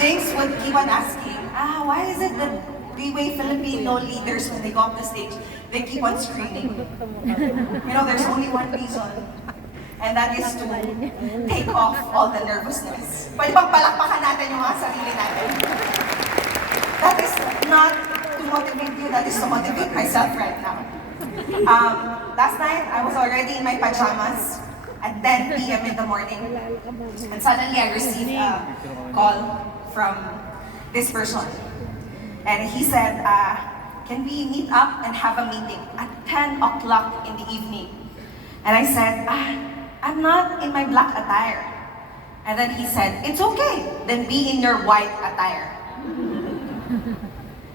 James would keep on asking, why is it that Freeway Filipino leaders, when they go up the stage, they keep on screaming? You know, there's only one reason, and that is to take off all the nervousness. Pwede bang palakpakan natin yung mga sarili natin? That is not to motivate you, that is to motivate myself right now. Last night, I was already in my pajamas at 10 p.m. in the morning, and suddenly I received a call from this person. And he said, can we meet up and have a meeting at 10 o'clock in the evening? And I said, I'm not in my black attire. And then he said, it's okay, then be in your white attire.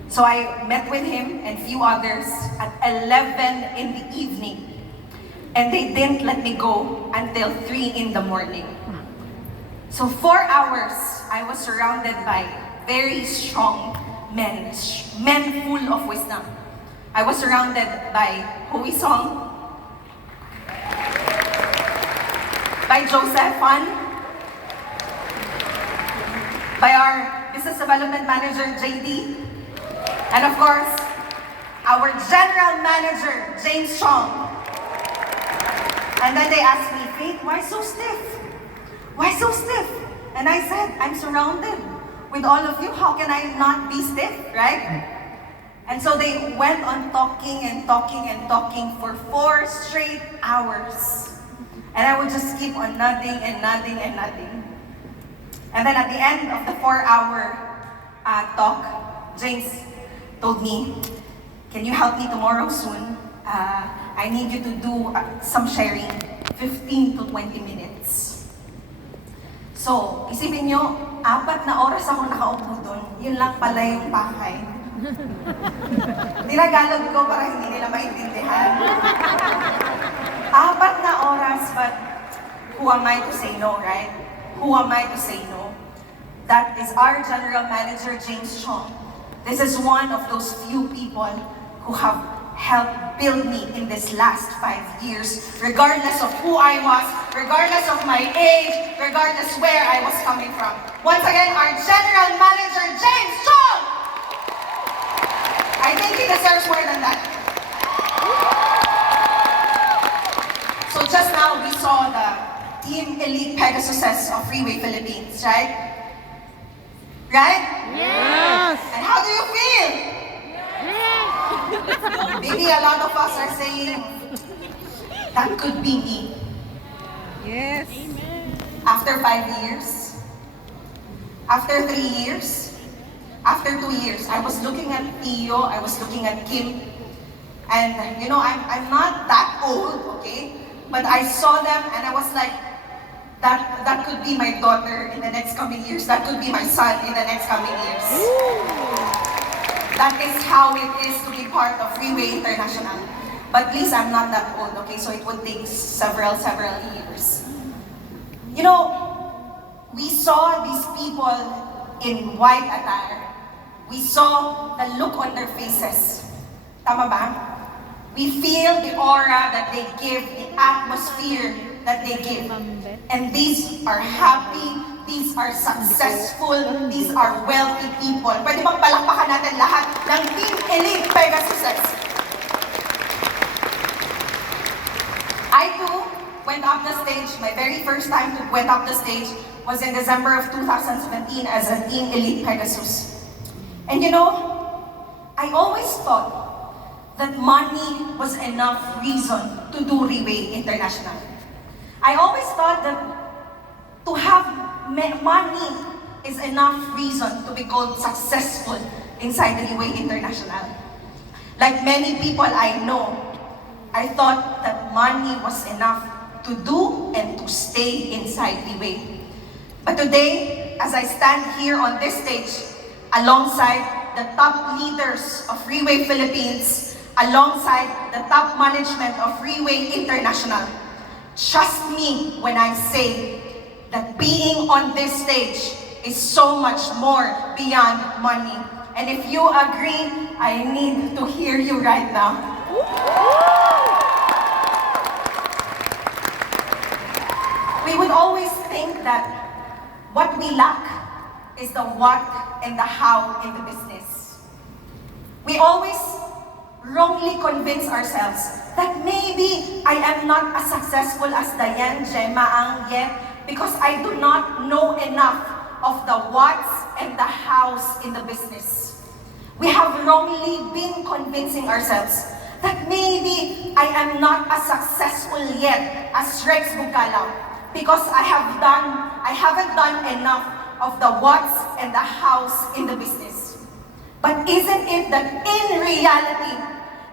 So I met with him and few others at 11 in the evening. And they didn't let me go until 3 in the morning. So 4 hours, I was surrounded by very strong men full of wisdom. I was surrounded by Hui Song, by Joseph Fan, by our Business Development Manager, JD, and of course, our General Manager, James Chong. And then they asked me, Faith, why so stiff? Why so stiff? And I said, I'm surrounded with all of you. How can I not be stiff, right? And so they went on talking and talking and talking for 4 straight hours. And I would just keep on nodding and nodding and nodding. And then at the end of the 4-hour talk, James told me, can you help me tomorrow soon? I need you to do some sharing, 15 to 20 minutes. So, isipin nyo, 4 na oras ako nakaupo doon. Yun lang pala yung pakay. Tinagalog ko para hindi nila maintindihan. 4 na oras, but who am I to say no, right? Who am I to say no? That is our General Manager, James Chong. This is one of those few people who have helped build me in this last 5 years, regardless of who I was, regardless of my age, regardless where I was coming from. Once again, our General Manager, James Chong! I think he deserves more than that. So just now, we saw the Team Elite Pegasuses of Freeway Philippines, right? Right? Yes! And how do you feel? Maybe a lot of us are saying, that could be me. Yes. After 5 years, after 3 years, after 2 years, I was looking at Tio, I was looking at Kim, and you know, I'm not that old, okay? But I saw them and I was like, that could be my daughter in the next coming years, that could be my son in the next coming years. That is how it is to be part of Freeway International. But please, I'm not that old, okay? So it would take several years. You know, we saw these people in white attire. We saw the look on their faces. Tama ba? We feel the aura that they give, the atmosphere that they give. And these are happy, these are successful, these are wealthy people. Pwede bang palakpakan natin lahat ng Team Elite Pegasuses? I too went up the stage. My very first time to went up the stage was in December of 2017 as a Team Elite Pegasus. And you know, I always thought that money was enough reason to do Freeway International. I always thought that to have money is enough reason to be called successful inside the Freeway International. Like many people I know, I thought that money was enough to do and to stay inside Freeway. But today, as I stand here on this stage, alongside the top leaders of Freeway Philippines, alongside the top management of Freeway International, trust me when I say that being on this stage is so much more beyond money. And if you agree, I need to hear you right now. We would always think that what we lack is the what and the how in the business. We always wrongly convince ourselves that maybe I am not as successful as Diane, Gemma, Ang yet because I do not know enough of the what's and the how's in the business. We have wrongly been convincing ourselves that maybe I am not as successful yet as Rex Bugalaw because I haven't done enough of the what's and the how's in the business. But isn't it that in reality,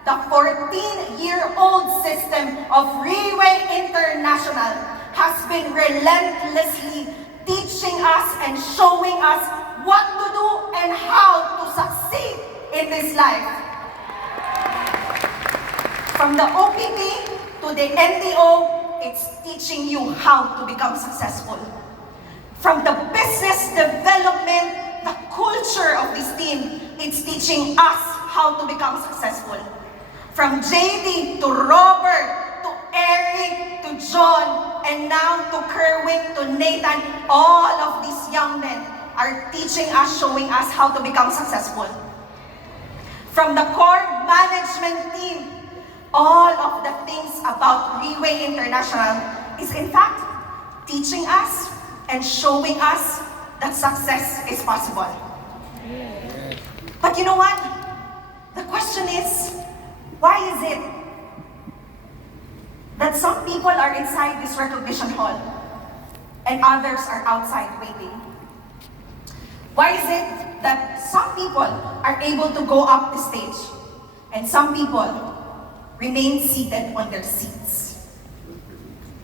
the 14-year-old system of Riway International has been relentlessly teaching us and showing us what to do and how to succeed in this life. From the OPP to the NDO, it's teaching you how to become successful. From the business development, the culture of this team, it's teaching us how to become successful. From JD to Robert to Eric to John and now to Kerwin to Nathan, all of these young men are teaching us, showing us how to become successful. From the core management team, all of the things about Riway International is in fact teaching us and showing us that success is possible. But you know what? The question is, why is it that some people are inside this recognition hall and others are outside waiting? Why is it that some people are able to go up the stage and some people remain seated on their seats?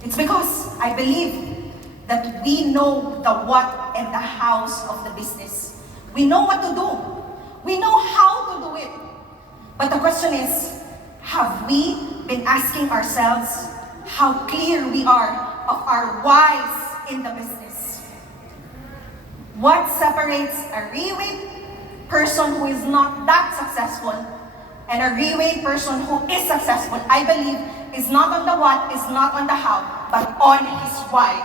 It's because I believe that we know the what and the how's of the business. We know what to do. We know how to do it. But the question is, have we been asking ourselves how clear we are of our whys in the business? What separates a Riway person who is not that successful and a Riway person who is successful, I believe, is not on the what, is not on the how, but on his why.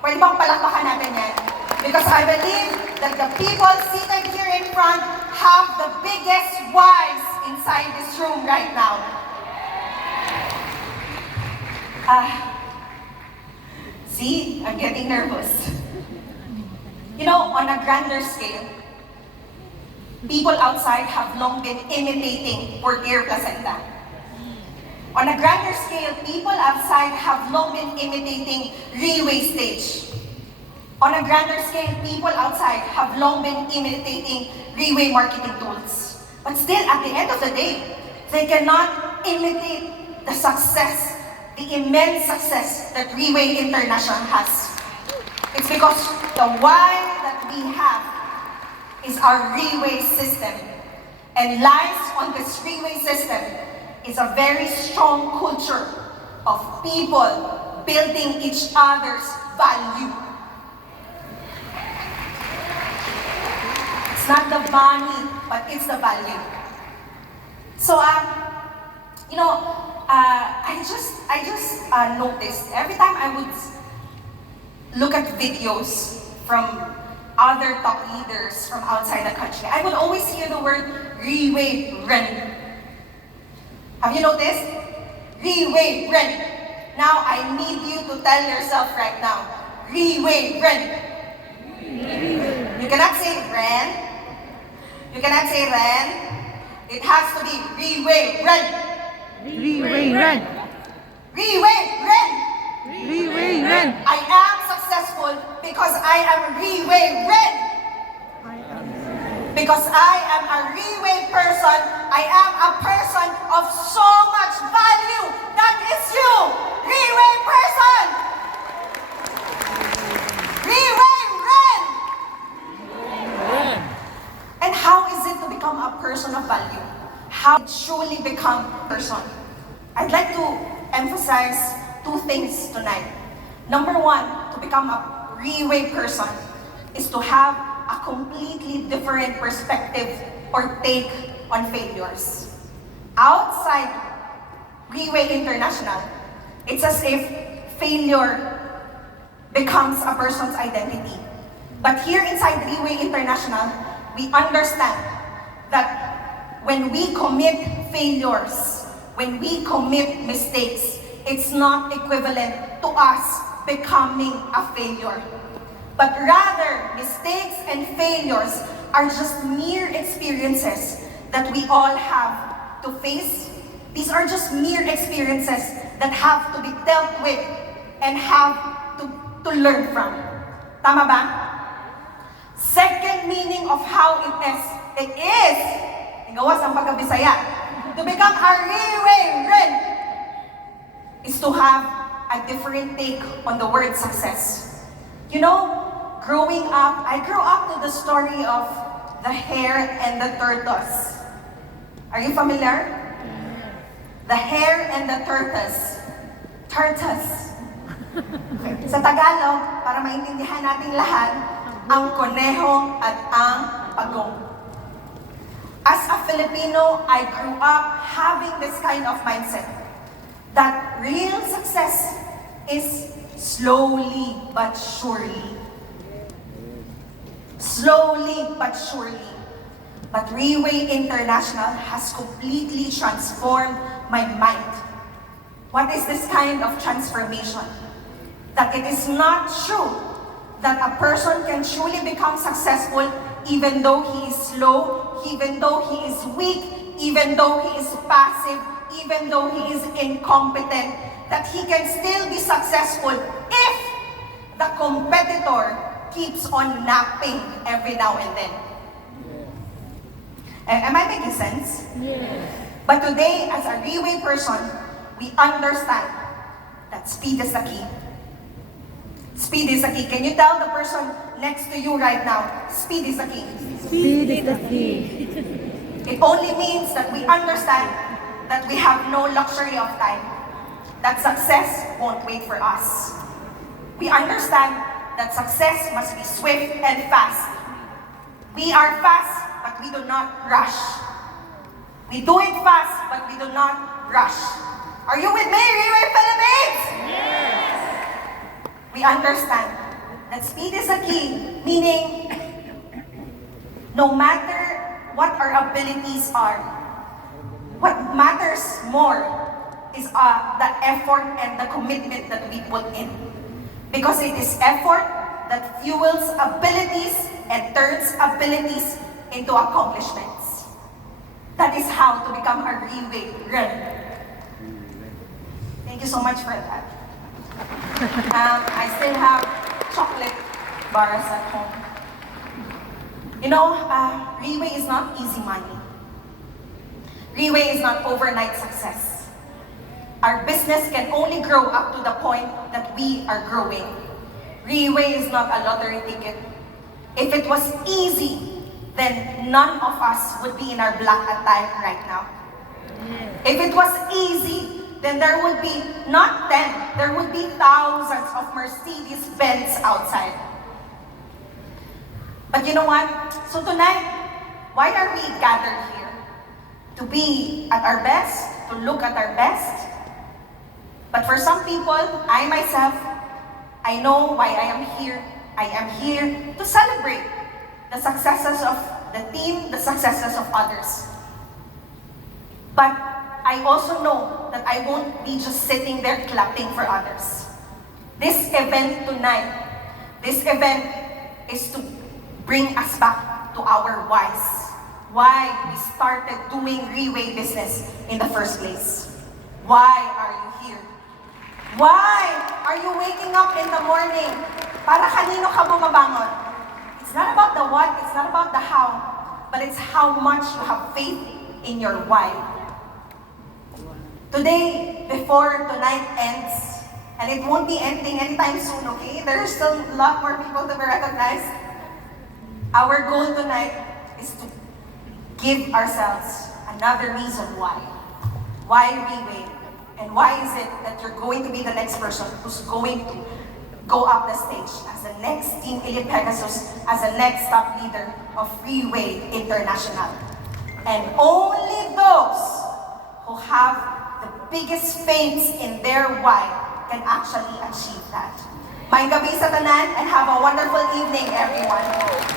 Pwede bang palakpakan natin yan? Because I believe that the people seated here in front have the biggest whys inside this room right now. See, I'm getting nervous. You know, on a grander scale, people outside have long been imitating Portier Placenta. On a grander scale, people outside have long been imitating Riway Stage. On a grander scale, people outside have long been imitating Riway marketing tools. But still, at the end of the day, they cannot imitate the success, the immense success that Riway International has. It's because the why that we have is our Riway system. And lies on this Riway system is a very strong culture of people building each other's value. It's not the money, but it's the value. So, you know, I just noticed every time I would look at videos from other top leaders from outside the country, I would always hear the word Riway Ren. Have you noticed? Riway Ren. Now I need you to tell yourself right now, Riway Ren. You cannot say Ren. You cannot say Ren. It has to be Riway Ren. Riway Ren. Riway Ren. Riway Ren. I am successful because I am Riway Ren. Because I am a Riway person, I am a person of so much value. That is you, Riway person. Riway Ren. And how is it to become a person of value? How to truly become a person? I'd like to emphasize two things tonight. Number one, to become a Riway person is to have a completely different perspective or take on failures. Outside Riway International, it's as if failure becomes a person's identity. But here inside Relay International, we understand that when we commit failures, when we commit mistakes, it's not equivalent to us becoming a failure. But rather, mistakes and failures are just mere experiences that we all have to face. These are just mere experiences that have to be dealt with and have to learn from. Tama ba? Second meaning of how it is, igawas ang pagkabisaya, to become a Relay is to have a different take on the word success. You know, growing up, I grew up to the story of the hare and the tortoise. Are you familiar? The hare and the tortoise. Tortoise. Sa Tagalog, para maintindihan natin lahat, ang koneho at ang pagong. As a Filipino, I grew up having this kind of mindset that real success is slowly but surely. Slowly but surely. But Relay International has completely transformed my mind. What is this kind of transformation? That it is not true that a person can truly become successful even though he is slow, even though he is weak, even though he is passive, even though he is incompetent, that he can still be successful if the competitor keeps on napping every now and then. Am I making sense? Yes. But today, as a Relay person, we understand that speed is the key. Speed is the key. Can you tell the person next to you right now, speed is the key? Speed is the key. It only means that we understand that we have no luxury of time, that success won't wait for us. We understand that success must be swift and fast. We are fast, but we do not rush. We do it fast, but we do not rush. Are you with me, Relay Philippines? Yes. We understand that speed is a key, meaning no matter what our abilities are, what matters more is the effort and the commitment that we put in. Because it is effort that fuels abilities and turns abilities into accomplishments. That is how to become a Relay run. Thank you so much for that. I still have chocolate bars at home. You know, Relay is not easy money. Relay is not overnight success. Our business can only grow up to the point that we are growing. Relay is not a lottery ticket. If it was easy, then none of us would be in our black attire right now. If it was easy, then there would be not 10, there would be thousands of Mercedes-Benz outside. But you know what? So tonight, why are we gathered here? To be at our best, to look at our best. But for some people, I myself, I know why I am here. I am here to celebrate the successes of the team, the successes of others. But I also know that I won't be just sitting there clapping for others. This event tonight, this event is to bring us back to our whys. Why we started doing Relay business in the first place. Why are you here? Why are you waking up in the morning? Para kanino ka bumabangon? It's not about the what, it's not about the how, but it's how much you have faith in your why. Today, before tonight ends, and it won't be ending anytime soon, okay? There's still a lot more people to be recognized. Our goal tonight is to give ourselves another reason why. Why Relay? And why is it that you're going to be the next person who's going to go up the stage as the next Team Elite Pegasus, as the next top leader of Relay International? And only those who have the biggest faith in their why can actually achieve that. Maayong gabi sa tanan and have a wonderful evening, everyone.